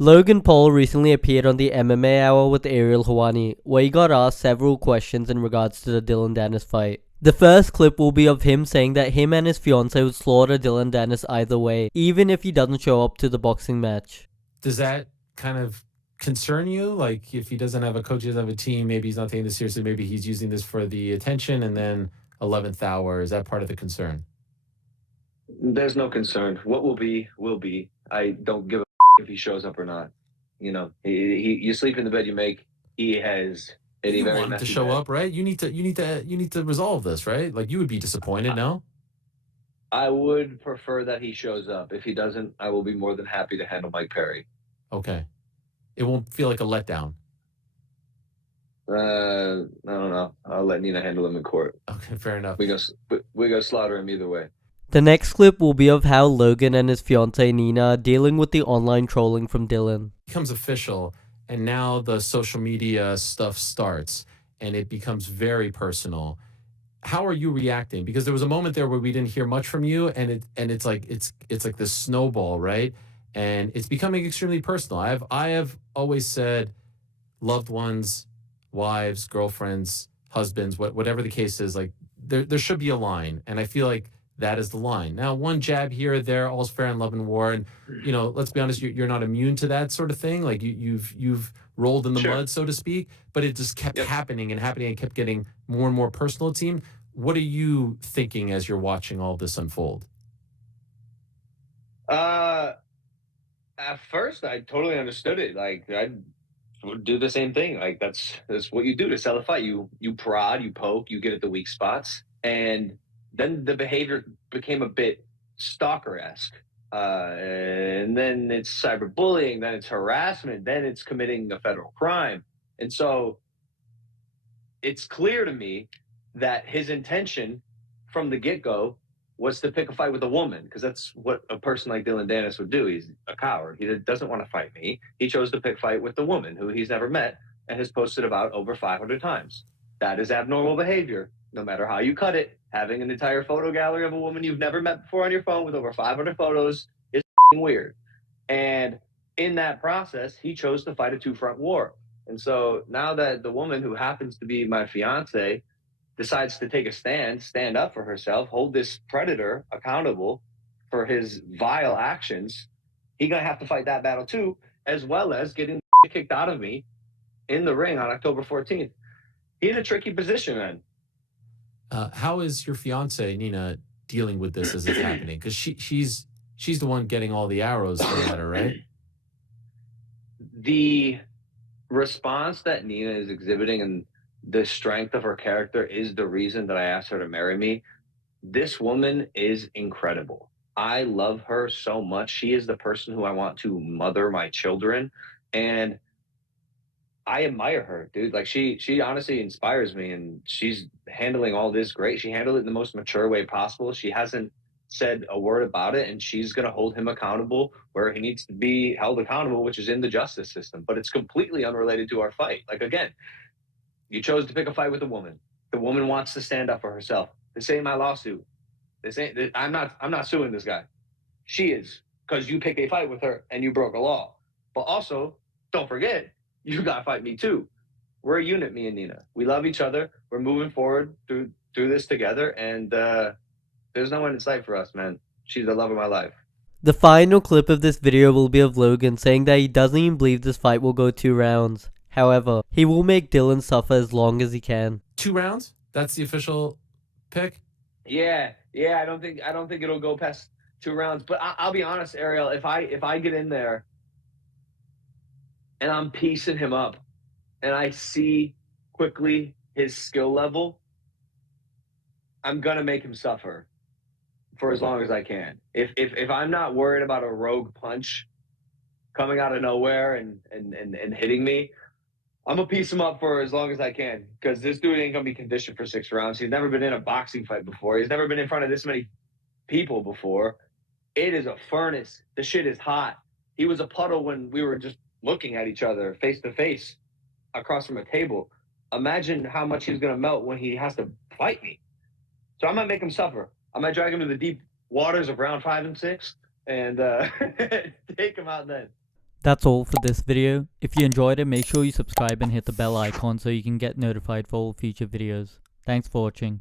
Logan Paul recently appeared on the MMA Hour with Ariel Helwani, where he got asked several questions in regards to the Dillon Danis fight. The first clip will be of him saying that him and his fiancée would slaughter Dillon Danis either way, even if he doesn't show up to the boxing match. Does that kind of concern you? Like, if he doesn't have a coach, he doesn't have a team, maybe he's not taking this seriously, maybe he's using this for the attention, and then 11th hour, is that part of the concern? There's no concern. What will be, will be. I don't give a if he shows up or not. You know, you sleep in the bed you make. He has You want him to show bed. up, right? You need to resolve this, right? Like, you would be disappointed, no? I would prefer that he shows up. If he doesn't, I will be more than happy to handle Mike Perry. Okay. It won't feel like a letdown. I don't know. I'll let Nina handle him in court. Okay, fair enough. We go slaughter him either way. The next clip will be of how Logan and his fiancée Nina are dealing with the online trolling from Dillon. It becomes official, and now the social media stuff starts, and it becomes very personal. How are you reacting? Because there was a moment there where we didn't hear much from you, and it's like this snowball, right? And it's becoming extremely personal. I have always said, loved ones, wives, girlfriends, husbands, whatever the case is, like there should be a line, and I feel like that is the line. Now, one jab here or there, all's fair in love and war, and let's be honest, you're not immune to that sort of thing. Like, you've rolled in the Sure. mud, so to speak, but it just kept Yep. happening and happening and kept getting more and more personal. Team, what are you thinking as you're watching all this unfold? At first, I totally understood it. Like, I would do the same thing. Like, that's what you do to sell a fight. You prod, you poke, you get at the weak spots, and then the behavior became a bit stalker-esque. And then it's cyberbullying, then it's harassment, then it's committing a federal crime. And so it's clear to me that his intention from the get-go was to pick a fight with a woman, because that's what a person like Dillon Danis would do. He's a coward. He doesn't want to fight me. He chose to pick a fight with the woman who he's never met and has posted about over 500 times. That is abnormal behavior, no matter how you cut it. Having an entire photo gallery of a woman you've never met before on your phone with over 500 photos is weird. And in that process, he chose to fight a two-front war. And so now that the woman who happens to be my fiance decides to take a stand up for herself, hold this predator accountable for his vile actions, he's gonna have to fight that battle too, as well as getting kicked out of me in the ring on October 14th. He's in a tricky position, man. How is your fiance Nina dealing with this as it's happening? Because she's the one getting all the arrows thrown at her, right? The response that Nina is exhibiting and the strength of her character is the reason that I asked her to marry me. This woman is incredible. I love her so much. She is the person who I want to mother my children, and I admire her, dude. Like, she honestly inspires me, and she's handling all this great. She handled it in the most mature way possible. She hasn't said a word about it, and she's going to hold him accountable where he needs to be held accountable, which is in the justice system. But it's completely unrelated to our fight. Like, again, you chose to pick a fight with a woman. The woman wants to stand up for herself. This ain't my lawsuit. I'm not suing this guy. She is, because you picked a fight with her and you broke a law. But also, don't forget, you gotta fight me too. We're a unit, me and Nina. We love each other. We're moving forward through this together, and there's no end in sight for us, man. She's the love of my life. The final clip of this video will be of Logan saying that he doesn't even believe this fight will go 2 rounds. However, he will make Dillon suffer as long as he can. 2 rounds? That's the official pick? Yeah. I don't think it'll go past 2 rounds. But I'll be honest, Ariel. If I get in there and I'm piecing him up, and I see quickly his skill level, I'm gonna make him suffer for as long as I can. If I'm not worried about a rogue punch coming out of nowhere and hitting me, I'm gonna piece him up for as long as I can, because this dude ain't gonna be conditioned for 6 rounds. He's never been in a boxing fight before. He's never been in front of this many people before. It is a furnace. The shit is hot. He was a puddle when we were just looking at each other face to face across from a table. Imagine how much he's gonna melt when he has to fight me. So I'm gonna make him suffer. I'm gonna drag him to the deep waters of round 5 and 6 and take him out then. That's all for this video. If you enjoyed it, make sure you subscribe and hit the bell icon so you can get notified for all future videos. Thanks for watching.